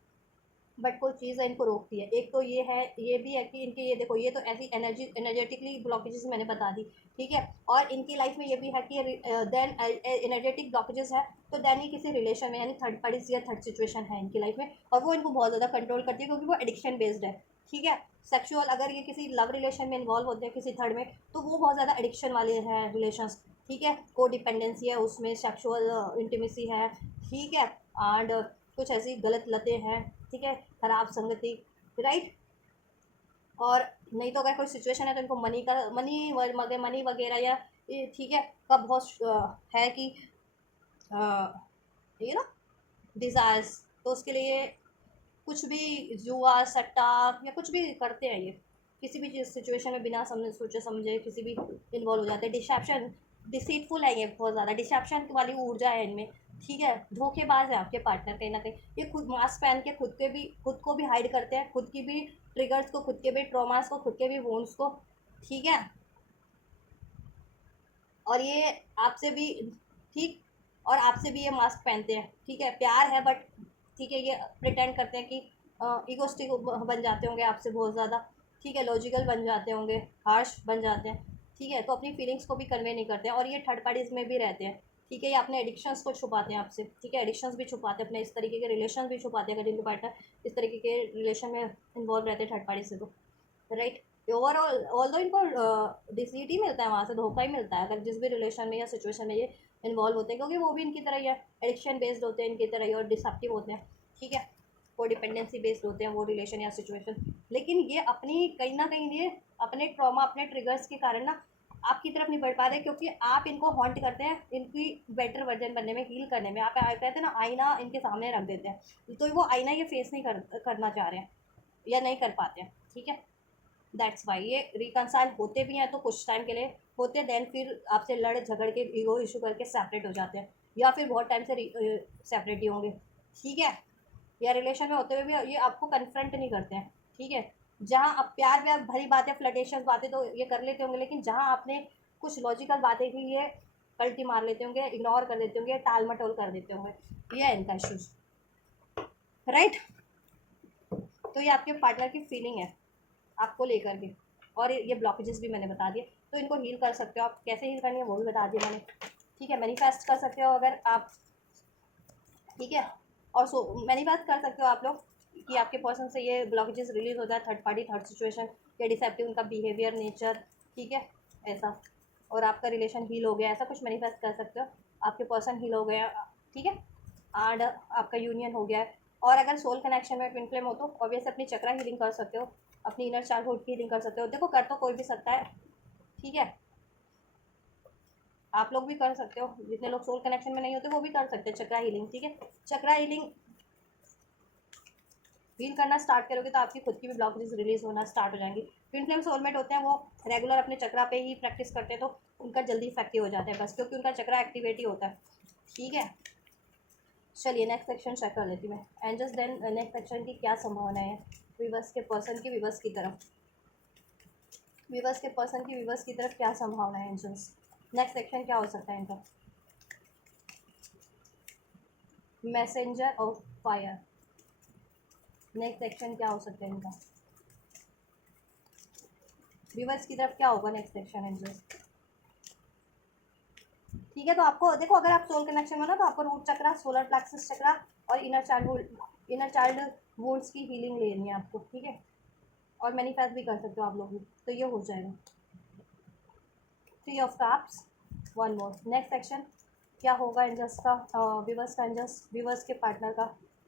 बट कोई चीज़ है इनको रोकती है, एक तो ये है, ये भी है कि इनके ये देखो, ये तो ऐसी एनर्जेटिकली ब्लॉकेजेस मैंने बता दी, ठीक है। और इनकी लाइफ में ये भी है कि देन एनर्जेटिक ब्लॉकेजेस है, तो देन ये किसी रिलेशन में, यानी थर्ड पार्टी या थर्ड सिचुएशन है इनकी लाइफ में, और वो इनको बहुत ज़्यादा कंट्रोल करती है क्योंकि वो एडिक्शन बेस्ड है, ठीक है। सेक्सुअल, अगर ये किसी लव रिलेशन में इन्वॉल्व होते हैं किसी थर्ड में, तो वो बहुत ज़्यादा एडिक्शन वाले हैं रिलेशंस, ठीक है। को डिपेंडेंसी है उसमें, सेक्सुअल इंटीमेसी है, ठीक है। एंड कुछ ऐसी गलत लतें हैं, ठीक है, खराब संगति, राइट। और नहीं तो अगर कोई सिचुएशन है तो इनको मनी वगैरह या ठीक है, का बहुत है कि ये ना डिज़ायर्स, तो उसके लिए कुछ भी जुआ सट्टा या कुछ भी करते हैं ये, किसी भी चीज़ सिचुएशन में बिना समझे सोचे समझे किसी भी इन्वॉल्व हो जाते हैं। डिसेप्शन, डिसीटफुल है ये बहुत ज़्यादा, डिसेप्शन वाली ऊर्जा है इनमें, ठीक है। धोखेबाज है आपके पार्टनर कहीं ना कहीं, ये खुद मास्क पहन के खुद को भी हाइड करते हैं, खुद की भी ट्रिगर्स को, खुद के भी ट्रॉमास को, खुद के भी वोन्स को, ठीक है। और ये आपसे भी, ठीक, और आपसे भी ये मास्क पहनते हैं, ठीक है, प्यार है बट, ठीक है, ये प्रिटेंड करते हैं कि इगोस्टिक बन जाते होंगे आपसे बहुत ज़्यादा, ठीक है, लॉजिकल बन जाते होंगे, हार्श बन जाते हैं, ठीक है। तो अपनी फीलिंग्स को भी कन्वे नहीं करते हैं, और ये थर्ड पार्टीज में भी रहते हैं, ठीक है। ये अपने एडिक्शंस को छुपाते हैं आपसे, ठीक है, एडिक्शंस भी छुपाते हैं अपने, इस तरीके के रिलेशन भी छुपाते हैं अगर इनके पार्टनर इस तरीके के रिलेशन में इन्वॉल्व रहते हैं थर्ड पार्टी से, तो राइट। ओवरऑल ऑल दो इनको डिसीट ही मिलता है वहाँ से, धोखा ही मिलता है अगर जिस भी रिलेशन में या सिचुएशन में ये इन्वॉल्व होते हैं, क्योंकि वो भी इनकी तरह ही है, एडिक्शन बेस्ड होते हैं इनकी तरह ही और डिसेप्टिव होते हैं, ठीक है। वो डिपेंडेंसी बेस्ड होते हैं वो रिलेशन या सिचुएशन, लेकिन ये अपनी कहीं ना कहीं ये अपने ट्रॉमा, अपने ट्रिगर्स के कारण ना आपकी तरफ नहीं बढ़ पा रहे, क्योंकि आप इनको हॉन्ट करते हैं इनकी बेटर वर्जन बनने में, हील करने में। आप कहते हैं ना आईना इनके सामने रख देते हैं, तो वो आईना ये फेस नहीं करना चाह रहे हैं या नहीं कर पाते हैं, ठीक है। दैट्स वाई ये रिकनसाइल होते भी हैं तो कुछ टाइम के लिए होते हैं, देन फिर आपसे लड़ झगड़ के ईगो इशू करके सेपरेट हो जाते हैं, या फिर बहुत टाइम से सेपरेट ही होंगे, ठीक है। या रिलेशन में होते हुए भी ये आपको कन्फ्रंट नहीं करते हैं, ठीक है। जहाँ आप प्यार व्यार भरी बातें, फ्लर्टेशियस बातें तो ये कर लेते होंगे, लेकिन जहाँ आपने कुछ लॉजिकल बातें की, ये पलटी मार लेते होंगे, इग्नोर कर देते होंगे, टाल मटोल कर देते होंगे, ये है इनका इशूज़, राइट। तो ये आपके पार्टनर की फीलिंग है आपको लेकर के, और ये ब्लॉकेजेस भी मैंने बता दिए, तो इनको हील कर सकते हो आप, कैसे हील करनी है वो भी बता दिया मैंने, ठीक है। मैनिफेस्ट कर सकते हो अगर आप, ठीक है। और मैनिफेस्ट कर सकते हो आप लोग कि आपके पर्सन से ये ब्लॉकेजेस रिलीज हो जाए, थर्ड पार्टी थर्ड सिचुएशन या डिसेप्टिव उनका बिहेवियर नेचर, ठीक है, ऐसा, और आपका रिलेशन हील हो गया, ऐसा कुछ मैनिफेस्ट कर सकते हो, आपके पर्सन हील हो गया, ठीक है, एंड आपका यूनियन हो गया है। और अगर सोल कनेक्शन में ट्विन फ्लेम हो तो ऑब्वियसली अपनी चक्रा हीलिंग कर सकते हो, अपनी इनर चाइल्डहुड की हीलिंग कर सकते हो, देखो कर तो कोई भी सकता है, ठीक है। आप लोग भी कर सकते हो, जितने लोग सोल कनेक्शन में नहीं होते वो भी कर सकते हैं चक्रा हीलिंग, ठीक है। चक्रा हीलिंग हील करना स्टार्ट करोगे तो आपकी खुद की भी ब्लॉकेजेस रिलीज होना स्टार्ट हो जाएंगी। ट्विन फ्लेम सोलमेट होते हैं, वो रेगुलर अपने चक्रा पे ही प्रैक्टिस करते हैं, तो उनका जल्दी इफेक्टिव हो जाता है बस, क्योंकि उनका चक्रा एक्टिवेट ही होता है, ठीक है। चलिए नेक्स्ट सेक्शन चेक कर लेती हूँ मैं, and just then next section की क्या संभावना है विवर्स के पर्सन की, विवर्स की तरफ, विवर्स के पर्सन की विवर्स की तरफ क्या संभावना है एंजल्स, नेक्स्ट सेक्शन क्या हो सकता है इनका। Messenger of fire, next section क्या हो सकता है इनका, व्यूवर्स की तरफ क्या होगा नेक्स्ट सेक्शन एंजल्स। ठीक है। तो आपको देखो, अगर आप सोल कनेक्शन में ना, तो आपको रूट चक्रा, सोलर प्लेक्सस चक्रा और इनर चाइल्ड वुड्स की हीलिंग लेनी है आपको, ठीक है। और मैनिफेस्ट भी कर सकते हो आप लोग भी, तो ये हो जाएगा। 3 of cups, 1 more. Next section क्या होगा एंजल्स का, विवर्स का, एंजल्स विवर्स के पार्टनर का,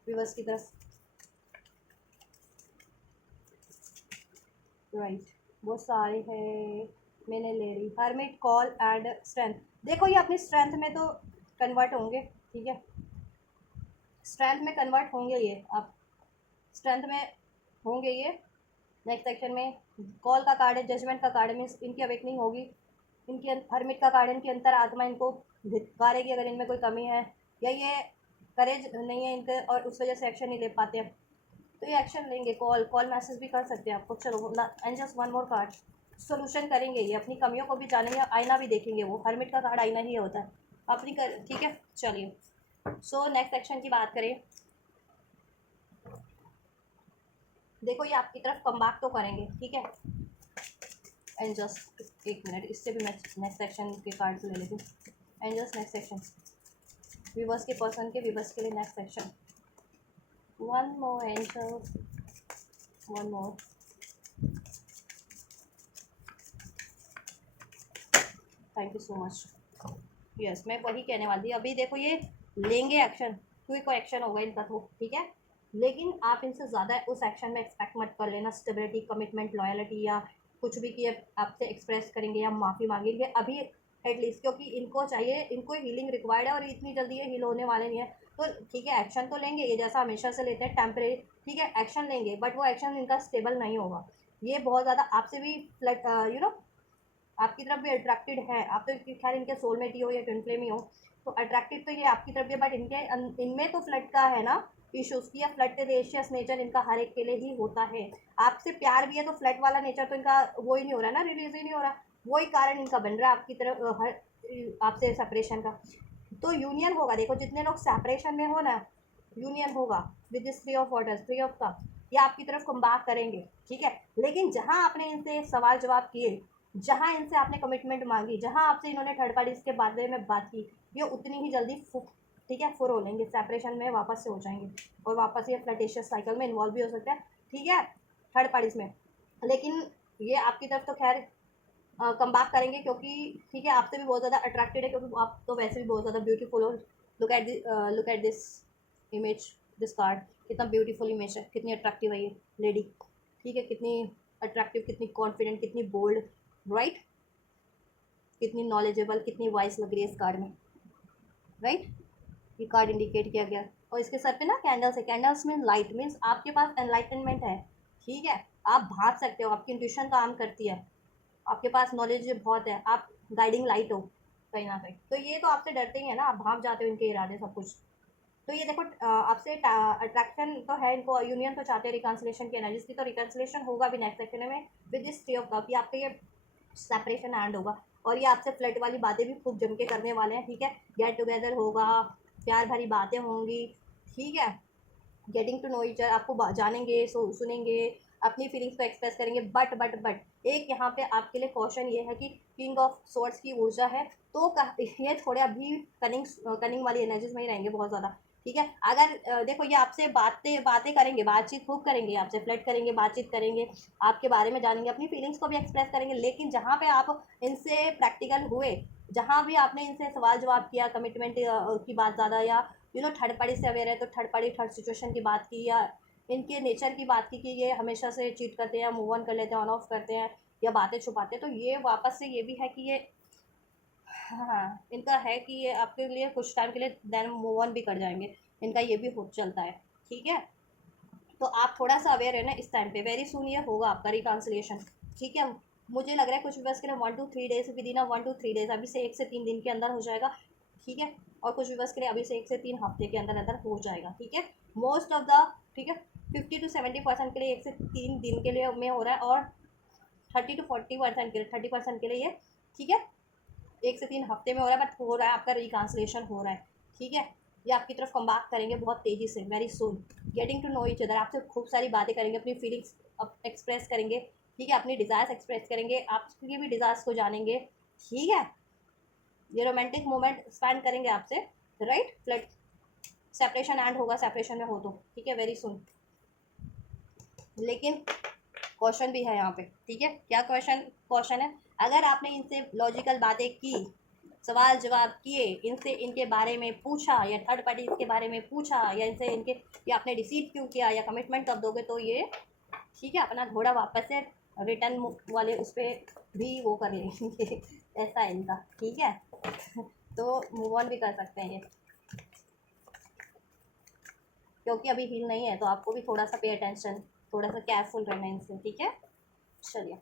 विवर्स की तरफ, राइट। वो सारे हैं, मैंने ले ली हर्मिट, कॉल एंड स्ट्रेंथ। देखो ये अपनी स्ट्रेंथ में तो कन्वर्ट होंगे, ठीक है, स्ट्रेंथ में कन्वर्ट होंगे ये, आप स्ट्रेंथ में होंगे ये। नेक्स्ट सेक्शन में कॉल का कार्ड है, जजमेंट का कार्ड है, मीन्स इनकी अवेकनिंग होगी। इनकी हर्मिट का कार्ड है, इनकी अंतर आत्मा इनको धिक्कारेगी अगर इनमें कोई कमी है, या ये करेज नहीं है इनके और उस वजह से एक्शन नहीं ले पाते हैं, तो ये एक्शन लेंगे। कॉल कॉल मैसेज भी कर सकते हैं आपको। चलो and just 1 more card, solution करेंगे ये, अपनी कमियों को भी जानेंगे, आईना भी देखेंगे। वो हर्मिट का कार्ड आईना ही होता है अपनी कर, ठीक है। चलिए, सो नेक्स्ट सेक्शन की बात करें। देखो ये आपकी तरफ कम बैक तो करेंगे, ठीक है। एंड जस्ट 1 मिनट, इससे भी मैं नेक्स्ट सेक्शन के कार्ड ले लेती हूँ। And just next section, weavers के पर्सन के विवर्स के लिए next section. 1 more angel, 1 more. Thank you so much. Yes, मैं वही कहने वाली थी। अभी देखो ये लेंगे एक्शन, क्विक एक्शन होगा इनका तो, ठीक है। लेकिन आप इनसे ज़्यादा उस एक्शन में एक्सपेक्ट मत कर लेना, स्टेबिलिटी, कमिटमेंट, लॉयल्टी या कुछ भी कि आपसे एक्सप्रेस करेंगे या माफ़ी मांगेंगे अभी एटलीस्ट, क्योंकि इनको चाहिए, इनको हीलिंग रिक्वायर्ड है और इतनी जल्दी ये हील होने वाले नहीं है। तो ठीक है, एक्शन तो लेंगे ये, जैसा हमेशा से लेते हैं, टेम्परेरी, ठीक है, एक्शन लेंगे, बट वो एक्शन इनका स्टेबल नहीं होगा। ये बहुत ज़्यादा आपसे भी फ्लैट, आपकी तरफ भी अट्रैक्टेड है। आप तो खैर इनके सोलमेट ही हो या ट्विन फ्लेम ही हो, तो अट्रैक्टेड तो ये आपकी तरफ भी है, बट इनमें तो फ्लड का है ना इशूज़ की, या फ्लर्टेशियस नेचर इनका हर एक के लिए ही होता है। आपसे प्यार भी है तो फ्लर्ट वाला नेचर तो इनका वो ही नहीं हो रहा ना, रिलीज ही नहीं हो रहा, वही कारण इनका बन रहा है आपकी तरफ, हर आपसे सेपरेशन का। तो यूनियन होगा, देखो जितने लोग सेपरेशन में हो ना, यूनियन होगा with this 3 of waters, 3 of cup, ये आपकी तरफ कम बैक करेंगे, ठीक है। लेकिन जहाँ आपने इनसे सवाल जवाब किए, जहाँ इनसे आपने कमिटमेंट मांगी, जहाँ आपसे इन्होंने थर्ड पार्टीज के बारे में बात की, ये उतनी ही जल्दी ठीक है फुर हो लेंगे, सेपरेशन में वापस से हो जाएंगे और वापस ये फ्लर्टेशियस साइकिल में इन्वॉल्व भी हो सकता है, ठीक है, थर्ड पार्टीज में। लेकिन ये आपकी तरफ तो खैर कम बैक करेंगे, क्योंकि ठीक है आपसे भी बहुत ज़्यादा अट्रैक्टेड है, क्योंकि आप तो वैसे भी बहुत ज़्यादा ब्यूटीफुल हो। Look at this image, this card, कितना ब्यूटीफुल इमेज है, कितनी अट्रैक्टिव है ये लेडी, ठीक है, कितनी अट्रैक्टिव, कितनी कॉन्फिडेंट, कितनी बोल्ड, राइट, कितनी नॉलेजेबल, कितनी वाइस लग रही है इस कार्ड में, राइट। ये कार्ड इंडिकेट किया गया और इसके सर पे ना कैंडल्स है, कैंडल्स मीन लाइट, मीन्स आपके पास एनलाइटनमेंट है, ठीक है, आप भाग सकते हो, आपकी इंट्यूशन काम करती है, आपके पास नॉलेज बहुत है, आप गाइडिंग लाइट हो कहीं ना कहीं। तो ये तो आपसे डरते ही है ना, आप भाग जाते हो इनके इरादे सब कुछ। तो ये देखो आपसे अट्रैक्शन तो है इनको, यूनियन तो चाहते हैं, रिकन्सिलेशन की एनर्जी की, तो रिकन्सिलेशन होगा भी नेक्स्ट सेक्शन में विद दिस 3 ऑफ कप, आपका ये सेपरेशन एंड होगा। और ये आपसे फ्लर्ट वाली बातें भी खूब जम के करने वाले हैं, ठीक है, गेट टुगेदर होगा, प्यार भरी बातें होंगी, ठीक है, getting to know each other, आपको जानेंगे, सुनेंगे, अपनी फीलिंग्स को एक्सप्रेस करेंगे। बट एक यहाँ पे आपके लिए क्वेश्चन ये है कि किंग ऑफ सोर्ड्स की ऊर्जा है, तो ये थोड़े अभी कनिंग वाली एनर्जीज में ही रहेंगे बहुत ज़्यादा, ठीक है। अगर देखो ये आपसे बातें बातें करेंगे, बातचीत खूब करेंगे, आपसे फ्लर्ट करेंगे, बातचीत करेंगे, आपके बारे में जानेंगे, अपनी फीलिंग्स को भी एक्सप्रेस करेंगे। लेकिन जहाँ पे आप इनसे प्रैक्टिकल हुए, जहाँ भी आपने इनसे सवाल जवाब किया, कमिटमेंट की बात ज़्यादा, या थर्ड पार्टी से अवेयर है तो थर्ड पार्टी थर्ड सिचुएशन की बात की, या इनके नेचर की बात की कि ये हमेशा से चीट करते हैं, मूव ऑन कर लेते हैं, ऑन ऑफ करते हैं, या बातें छुपाते हैं, तो ये वापस से ये भी है कि ये, हाँ, इनका है कि ये आपके लिए कुछ टाइम के लिए देन मूव ऑन भी कर जाएंगे, इनका ये भी हो चलता है, ठीक है। तो आप थोड़ा सा अवेयर है ना इस टाइम पे, वेरी सुन ये होगा आपका रिकॉन्सिलिएशन, ठीक है। मुझे लग रहा है कुछ व्यूअर्स के लिए 1 to 3 days with in 1 to 3 days, अभी से 1 से 3 दिन के अंदर हो जाएगा, ठीक है। और कुछ व्यूअर्स के लिए अभी से 1 से 3 हफ्ते के अंदर अंदर हो जाएगा, ठीक है। मोस्ट ऑफ द, ठीक है, 50 to 70% के लिए 1 से 3 दिन के लिए में हो रहा है, और 30 to 40% के लिए, 30% के लिए ये, ठीक है, 1 से 3 हफ्ते में हो रहा है, बट हो रहा है आपका रिकॉन्सिलेशन हो रहा है, ठीक है। ये आपकी तरफ कम बैक करेंगे बहुत तेज़ी से, very soon, getting to know each other, आपसे खूब सारी बातें करेंगे, अपनी फीलिंग्स एक्सप्रेस करेंगे, ठीक है, अपनी डिज़ायर्स एक्सप्रेस करेंगे, आपकी भी डिज़ायर्स को जानेंगे, ठीक है। ये रोमांटिक मोमेंट स्पेंड करेंगे आपसे, राइट। फ्लड सेपरेशन एंड होगा, सेपरेशन में हो तो, ठीक है, वेरी सुन। लेकिन क्वेश्चन भी है यहाँ पे, ठीक है। क्या क्वेश्चन है, अगर आपने इनसे लॉजिकल बातें की, सवाल जवाब किए, इनसे इनके बारे में पूछा, या थर्ड पार्टी इसके बारे में पूछा, या इनसे इनके ये आपने रिसीव क्यों किया, या कमिटमेंट कब दोगे, तो ये ठीक है अपना घोड़ा वापस से रिटर्न वाले उस पर भी वो कर लेंगे ऐसा है इनका, ठीक है। तो मूव ऑन भी कर सकते हैं ये, क्योंकि अभी हील नहीं है, तो आपको भी थोड़ा सा पे अटेंशन, थोड़ा सा केयरफुल रहना है इनसे, ठीक है। चलिए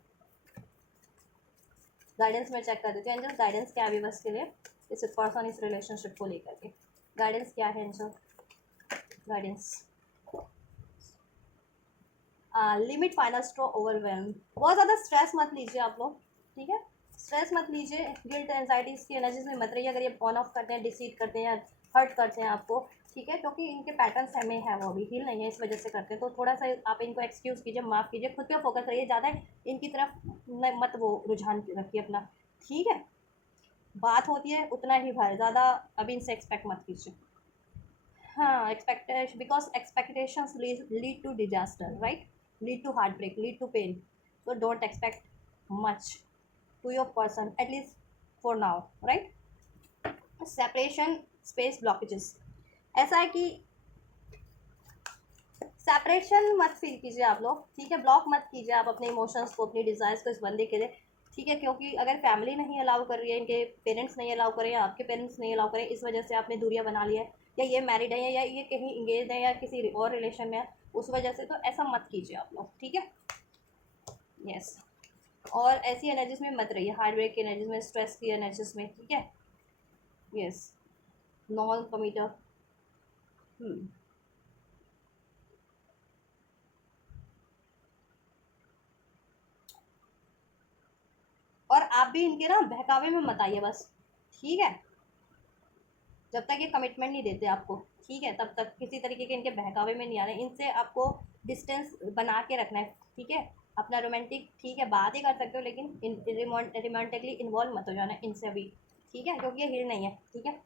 गाइडेंस में चेक कर देते हैं एंजल, गाइडेंस क्या है अभी बस के लिए इस पर्सन, इस रिलेशनशिप को लेकर के गाइडेंस क्या है angel, guidance. Limit final स्ट्रो overwhelm, बहुत ज़्यादा स्ट्रेस मत लीजिए आप लोग, ठीक है। स्ट्रेस मत लीजिए, गिल्ट एंजाइटीज की एनर्जीज में मत रहिए। अगर ये ऑन ऑफ करते हैं, डिसीट करते हैं या हर्ट करते हैं आपको, ठीक है, क्योंकि इनके पैटर्न्स हमें है, वो अभी हील नहीं है, इस वजह से करते हैं। तो थोड़ा सा आप इनको एक्सक्यूज़ कीजिए, माफ़ कीजिए, खुद पे फोकस रहिए, ज़्यादा इनकी तरफ मत वो रुझान रखिए अपना, ठीक है। बात होती है उतना ही भर, ज़्यादा अभी इनसे एक्सपेक्ट मत कीजिए। हाँ, expectation, because expectations lead to disaster, right, lead to heart break, lead to pain. So don't expect much to your person, at least for now, right. Separation space blockages, ऐसा है कि सेपरेशन मत फील कीजिए आप लोग, ठीक है। ब्लॉक मत कीजिए आप अपने इमोशंस को, अपनी डिज़ायर्स को इस बंदे के लिए, ठीक है। क्योंकि अगर फैमिली नहीं अलाउ कर रही है, इनके पेरेंट्स नहीं अलाउ करें, या आपके पेरेंट्स नहीं अलाउ करें, इस वजह से आपने दूरियां बना लिया है, या ये मैरिड है, या ये कहीं इंगेज है, या किसी और रिलेशन में है, उस वजह से, तो ऐसा मत कीजिए आप लोग, ठीक है। यस, और ऐसी एनर्जीज में मत रहिए, हार्ट ब्रेक की एनर्जीज में, स्ट्रेस की एनर्जीज में, ठीक है। Yes, non committer. और आप भी इनके ना बहकावे में मत आइए बस, ठीक है। जब तक ये कमिटमेंट नहीं देते आपको, ठीक है, तब तक किसी तरीके के इनके बहकावे में नहीं आना है। इनसे आपको डिस्टेंस बना के रखना है, ठीक है। अपना रोमांटिक, ठीक है, बात ही कर सकते हो, लेकिन रोमांटिकली इन्वॉल्व मत हो जाना इनसे अभी, ठीक है, क्योंकि ये हील नहीं है, ठीक है।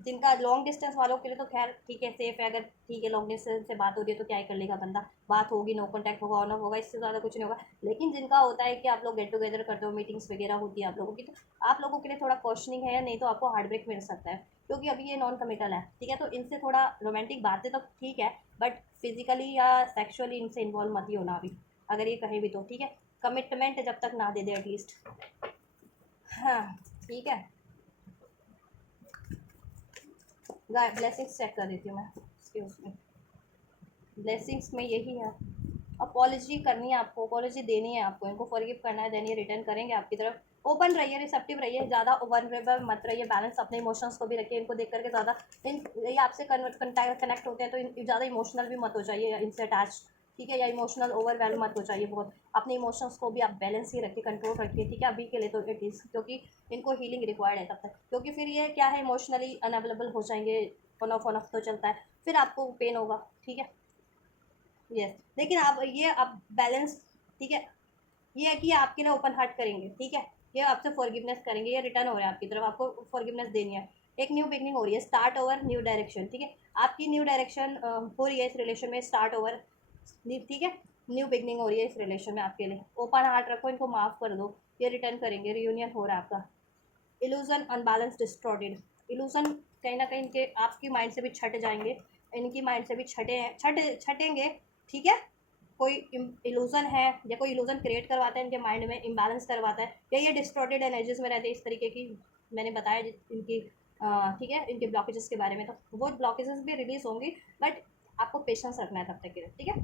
जिनका लॉन्ग डिस्टेंस वालों के लिए तो खैर ठीक है, सेफ है। अगर ठीक है लॉन्ग डिस्टेंस से बात हो रही है तो क्या ही कर लेगा बंदा, बात होगी, नो कॉन्टैक्ट होगा, ऑन ऑफ होगा, इससे ज़्यादा कुछ नहीं होगा। लेकिन जिनका होता है कि आप लोग गेट टुगेदर करते हो, मीटिंग्स वगैरह होती है आप लोगों की, तो आप लोगों के लिए थोड़ा क्वेश्चनिंग है, नहीं तो आपको हार्ट ब्रेक मिल सकता है, क्योंकि अभी ये नॉन कमिटल है, ठीक है। तो इनसे थोड़ा रोमांटिक बातें तो ठीक है, बट फिजिकली या सेक्शुअली इनसे इन्वॉल्व मत ही होना अभी, अगर ये कहीं भी, तो ठीक है। कमिटमेंट जब तक ना दे दे एटलीस्ट, हाँ, ठीक है। ब्लेसिंग्स चेक कर देती हूँ मैं, एक्सक्यूज मी। ब्लेसिंग्स में यही है, अपॉलॉजी करनी है आपको, अपॉलॉजी देनी है आपको, इनको फॉरगिव करना है, देन ये रिटर्न करेंगे आपकी तरफ। ओपन रहिए, रिसेप्टिव रहिए, ज़्यादा वनरेबल मत रहिए, बैलेंस अपने इमोशंस को भी रखिए। इनको देख करके ज़्यादा ये आपसे कनेक्ट होते हैं, तो ज़्यादा इमोशनल भी मत हो जाइए इनसे अटैच, ठीक है, या इमोशनल ओवरवेलम मत हो जाइए बहुत। अपने इमोशंस को भी आप बैलेंस ही रखिए, कंट्रोल रखिए, ठीक है, अभी के लिए तो एटलीस्ट, क्योंकि इनको हीलिंग रिक्वायर्ड है तब तक, क्योंकि फिर ये क्या है, इमोशनली अनअवेलेबल हो जाएंगे, ऑन ऑफ तो चलता है, फिर आपको पेन होगा, ठीक है। यस, लेकिन आप ये आप बैलेंस, ठीक है, ये है कि ये आपके लिए ओपन हार्ट करेंगे, ठीक है। ये आपसे फॉरगिवनेस करेंगे, ये रिटर्न हो रहा है आपकी तरफ, आपको फॉरगिवनेस देनी है। एक न्यू बिगनिंग हो रही है, स्टार्ट ओवर न्यू डायरेक्शन, ठीक है। आपकी न्यू डायरेक्शन हो रही है इस रिलेशन में, स्टार्ट ओवर, ठीक है। न्यू बिगनिंग हो रही है इस रिलेशन में आपके लिए, ओपन हार्ट रखो, इनको माफ़ कर दो, ये रिटर्न करेंगे, रियूनियन हो रहा है आपका। इल्यूजन अनबैलेंस डिस्टॉर्टेड, इल्यूजन कहीं ना कहीं इनके आपकी माइंड से भी छट जाएंगे, इनकी माइंड से भी छटेंगे, ठीक है। कोई इल्यूजन है, या कोई इल्यूजन क्रिएट करवाता है इनके माइंड में, इम्बैलेंस करवाता है, या ये डिस्टॉर्टेड एनर्जीज में रहते हैं इस तरीके की, मैंने बताया इनकी, ठीक है, इनके ब्लॉकेजेस के बारे में, तो वो ब्लॉकेजेस भी रिलीज होंगी, बट आपको पेशेंस रखना है तब तक के लिए, ठीक है।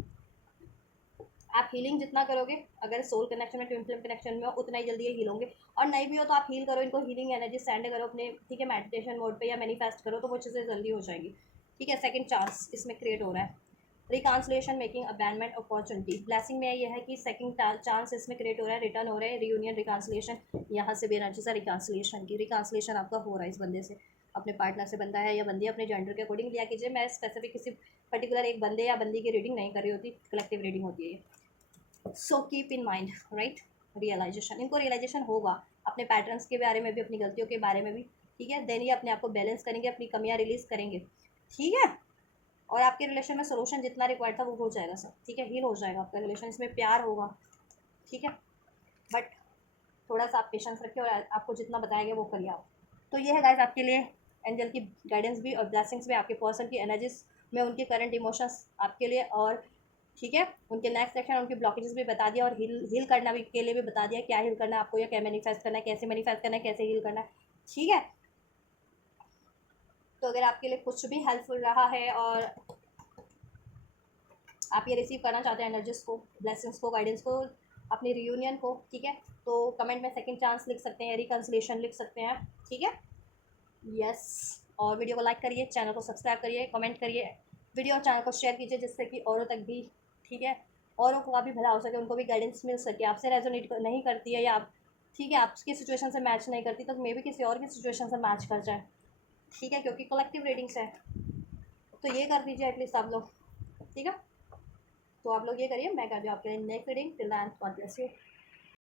आप हीलिंग जितना करोगे, अगर सोल कनेक्शन में, ट्विन फ्लेम कनेक्शन में हो, उतना ही जल्दी ये हील होंगे। और नहीं भी हो तो आप हील करो इनको, हीलिंग एनर्जी सेंड करो अपने, ठीक है, मेडिटेशन मोड पे, या मैनिफेस्ट करो, तो वो चीज़ें जल्दी हो जाएगी, ठीक है। सेकंड चांस इसमें क्रिएट हो रहा है, रिकांसलेशन मेकिंग अबैंडमेंट अपॉर्चुनिटी, ब्लेसिंग में ये है कि सेकंड चांस इसमें क्रिएट हो रहा है, रिटर्न हो रहा है, रियूनियन, रिकांसलेशन, यहाँ से भी एनर्जी से रिकांसलेशन की, रिकांसलेशन आपका हो रहा है इस बंदे से, अपने पार्टनर से, बंदा है या बंदी, अपने जेंडर के अकॉर्डिंग लिया कीजिए। मैं स्पेसिफिक किसी पर्टिकुलर एक बंदे या बंदी की रीडिंग नहीं कर रही होती, कलेक्टिव रीडिंग होती है ये। So keep in mind, right, realization, इनको रियलाइजेशन होगा अपने पैटर्न्स के बारे में भी, अपनी गलतियों के बारे में भी, ठीक है। देन ये अपने आप को बैलेंस करेंगे, अपनी कमियाँ रिलीज़ करेंगे, ठीक है। और आपके रिलेशन में सोल्यूशन जितना रिक्वायर्ड था वो हो जाएगा सब, ठीक है, हील हो जाएगा आपका रिलेशन, इसमें प्यार होगा, ठीक है। बट थोड़ा सा आप पेशेंस रखिए और आपको जितना बताएंगे वो करिए आप। तो ये है गाइस आपके लिए एंजल की गाइडेंस भी और ब्लेसिंग्स भी, आपके पर्सन की एनर्जीज में उनके करंट इमोशंस आपके लिए, और ठीक है उनके नेक्स्ट सेक्शन, उनके ब्लॉकेजेस भी बता दिया, और हील करना भी के लिए भी बता दिया, क्या हील करना है आपको या क्या मैनिफेस्ट करना है, कैसे मैनिफेस्ट करना है, कैसे हील करना है, ठीक है। तो अगर आपके लिए कुछ भी हेल्पफुल रहा है और आप ये रिसीव करना चाहते हैं एनर्जीज को, ब्लेसिंग्स को, गाइडेंस को, अपनी रियूनियन को, ठीक है, तो कमेंट में सेकंड चांस लिख सकते हैं, रिकन्सिलेशन लिख सकते हैं, ठीक है। यस। और वीडियो को लाइक करिए, चैनल को सब्सक्राइब करिए, कमेंट करिए, वीडियो और चैनल को शेयर कीजिए, जिससे कि औरों तक भी, ठीक है, औरों को भी भला हो सके, उनको भी गाइडेंस मिल सके। आपसे रेजोनेट नहीं करती है या आप, ठीक है, आपकी सिचुएशन से मैच नहीं करती, तो मे भी किसी और की सिचुएशन से मैच कर जाए, ठीक है, क्योंकि कलेक्टिव रीडिंग्स है। तो ये कर दीजिए एटलीस्ट आप लोग, ठीक है। तो आप लोग ये करिए, मैं कर दूँ आपके लिए next reading. Till then God bless you.